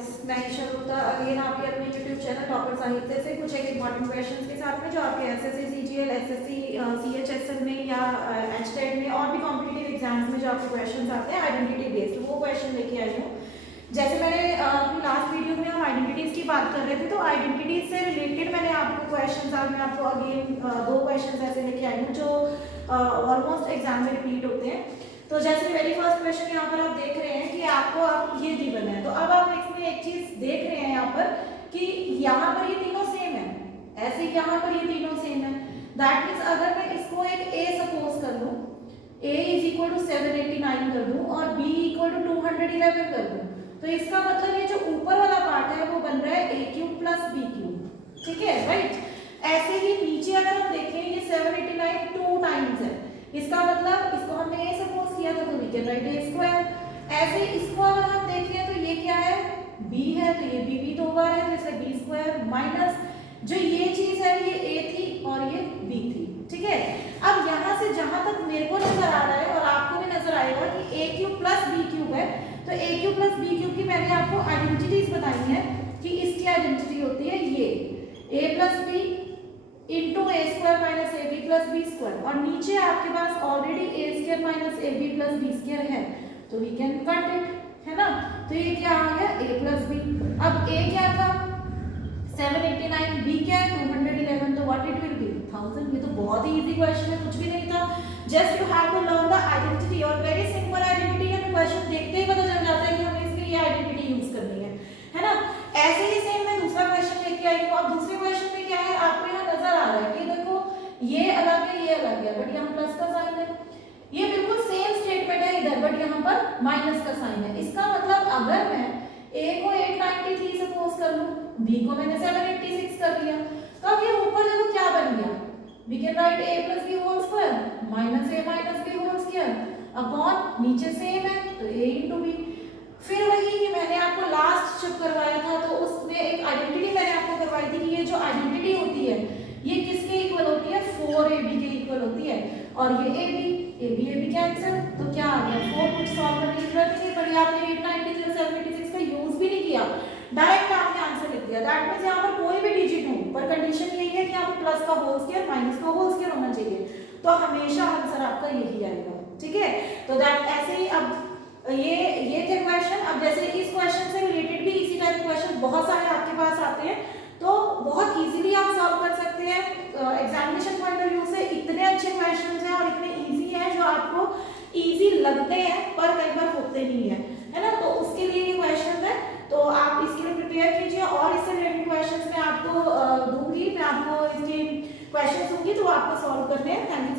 Guys, मैं Isha Gupta again आपके अपने यूट्यूब चैनल टॉपर साहित्य से कुछ एक इंपॉर्टेंट क्वेश्चंस के साथ में जो आपके एसएससी सीजीएल एसएससी सीएचएसएल में या एचटेट में और भी कॉम्पिटिटिव एग्जाम्स में जो आपके क्वेश्चंस आते हैं आइडेंटिटी बेस्ड, वो क्वेश्चन लेके आई हूँ। जैसे मैंने अपनी लास्ट वीडियो में हम आइडेंटिटीज की बात कर रहे थे, तो आइडेंटिटीज से रिलेटेड मैंने आपको क्वेश्चन, आज मैं आपको अगेन 2 क्वेश्चन ऐसे लेके आई हूँ जो ऑलमोस्ट एग्जाम में रिपीट होते हैं। तो जैसे वेरी फर्स्ट क्वेश्चन यहाँ पर आप देख रहे हैं कि आपको अब ये गिवन है, तो अब आप इसमें एक चीज देख रहे हैं यहाँ पर कि यहाँ पर ये तीनों सेम है, ऐसे यहाँ पर ये तीनों सेम है। दैट मीन्स अगर मैं इसको एक a सपोज कर लूँ, a इज इक्वल टू 789 कर दूँ और b इक्वल टू 211 कर दूँ, तो इसका मतलब ये जो ऊपर वाला पार्ट है वो बन रहा है a cube plus b cube, ठीक है, राइट। ऐसे ही नीचे अगर हम देखें ये 789 2 टाइम्स है, इसका मतलब इसको हमने a सपोज किया था तो we can write a square. ऐसे इसको अगर हम देखें तो ये क्या है, b है, तो ये b 2 बार है, जैसे b स्क्वायर माइनस जो ये चीज है ये a थी और ये b थी, ठीक है। अब यहाँ से जहां तक मेरे को नजर आ रहा है और आपको भी नजर आएगा कि a cube plus b cube है, तो a cube plus b cube की मैंने आपको आइडेंटिटीज बताई है कि इसकी आइडेंटिटी होती है ये a plus b into a square minus a b plus b square, और नीचे आपके पास already a square minus a b plus b square है, तो वी कैन कट इट, है ना। तो ये क्या आ गया a प्लस बी। अब a क्या था 789, b क्या है 211, तो व्हाट इट विल बी 1000। ये तो बहुत ही इजी क्वेश्चन है, कुछ भी नहीं था, just you have to learn the identity, और वेरी सिंपल आइडेंटिटी है। क्वेश्चन देखते ही पता चल जाता है कि हमें इसमें ये आइडेंटिटी यूज करनी है ना। ऐसे ही सेम मैं दूसरा क्वेश्चन लेके आई हूँ। अब दूसरे क्वेश्चन में क्या है, आपको यहाँ नजर आ रहा है कि देखो ये अलग है ये अलग है, बट यहाँ प्लस का साइन है, ये बिल्कुल सेम स्टेटमेंट है इधर, बट यहाँ पर माइनस का साइन है। इसका मतलब अगर मैं a को 893 सपोज कर लूँ, b को मैंने 786 कर लिया, तो अब ये ऊपर देखो क्या बन गया, we can write a plus b whole square minus a minus b whole square upon नीचे सेम है तो a इंटू b। फिर वही कि मैंने आपको लास्ट जब करवाया था तो उसमें एक आइडेंटिटी मैंने आपको करवाई थी कि ये जो आइडेंटिटी होती है ये किसके इक्वल होती है, 4ab के इक्वल होती है, और ये ab कैंसिल, तो क्या आ गया 4। कुछ सॉल्व करने की जरूरत नहीं पड़ी, आपने 893 और 786 का यूज भी नहीं किया, डायरेक्ट आपने आंसर लिख दिया। दैट मींस यहाँ पर कोई भी डिजिट हो, पर कंडीशन यही है कि यहाँ पर प्लस का होल स्क्वायर माइनस का होल स्क्वायर होना चाहिए, तो हमेशा आंसर आपका यही आएगा, ठीक है। तो दैट ऐसे ही अब ये थे क्वेश्चन। अब जैसे इस क्वेश्चन से रिलेटेड भी इसी टाइप के क्वेश्चन बहुत सारे आपके पास आते हैं, तो बहुत इजीली आप सॉल्व कर सकते हैं। एग्जामिनेशन पॉइंट ऑफ व्यू से इतने अच्छे क्वेश्चंस हैं और इतने इजी हैं जो आपको इजी लगते हैं पर कई बार होते नहीं है ना। तो उसके लिए ये क्वेश्चन है, तो आप इसके लिए प्रिपेयर कीजिए, और इससे रिलेटेड क्वेश्चंस मैं आपको दूंगी, मैं आपको इसके क्वेश्चंस दूंगी तो आपको सॉल्व करने हैं। Thank you.